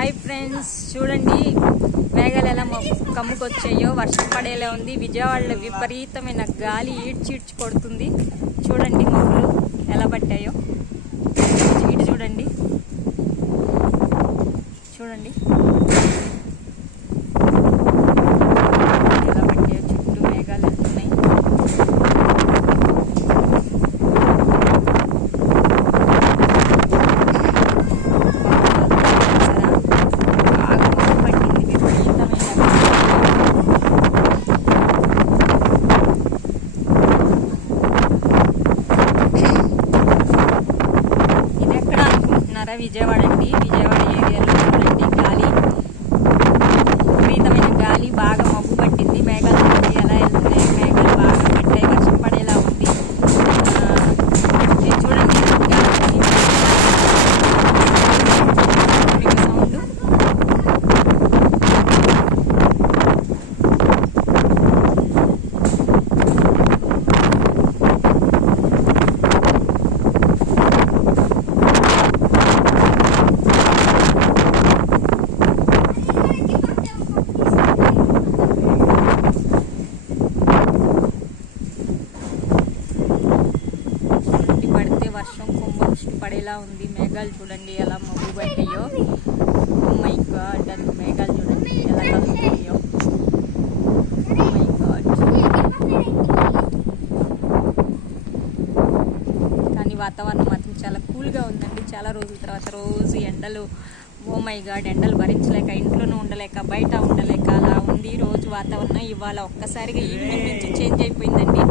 Hi friends, చూడండి మేఘాలు ఎలా కమ్ముకొచ్చాయో. వర్షం పడేలా ఉంది. విజయవాడలో విపరీతమైన గాలి ఈడ్చి కొడుతుంది. చూడండి మబ్బులు ఎలా పట్టాయో. ఇటు చూడండి చూడండి ఎలా పట్టాయో. చుట్టూ మేఘాలు వెళ్తున్నాయి. విజయవాడ అండి. విజయవాడ ఏరియాలో చూడండి గాలి, విపరీతమైన గాలి, బాగా మబ్బు పట్టింది. మేఘాలు ఎలా వెళ్తున్నాయి, మేఘాలు బాగా పట్టాయి. వర్షం పడేలా ఉంది. చూడండి సౌండ్. వర్షం కుంభవృష్టి పడేలా ఉంది. మేఘాలు చూడండి ఎలా మబ్బు పట్టాయో. ఓ మై గాడ్, అది మేఘాలు చూడండి ఎలా కలుగుతాయో. Oh my God. కానీ వాతావరణం మాత్రం చాలా కూల్గా ఉందండి. చాలా రోజుల తర్వాత రోజు ఎండలు, ఓ మై గాడ్, ఎండలు భరించలేక, ఇంట్లోనూ ఉండలేక, బయట ఉండలేక అలా ఉంది రోజు వాతావరణం. ఇవాళ ఒక్కసారిగా ఈవినింగ్ నుంచి చేంజ్ అయిపోయిందండి.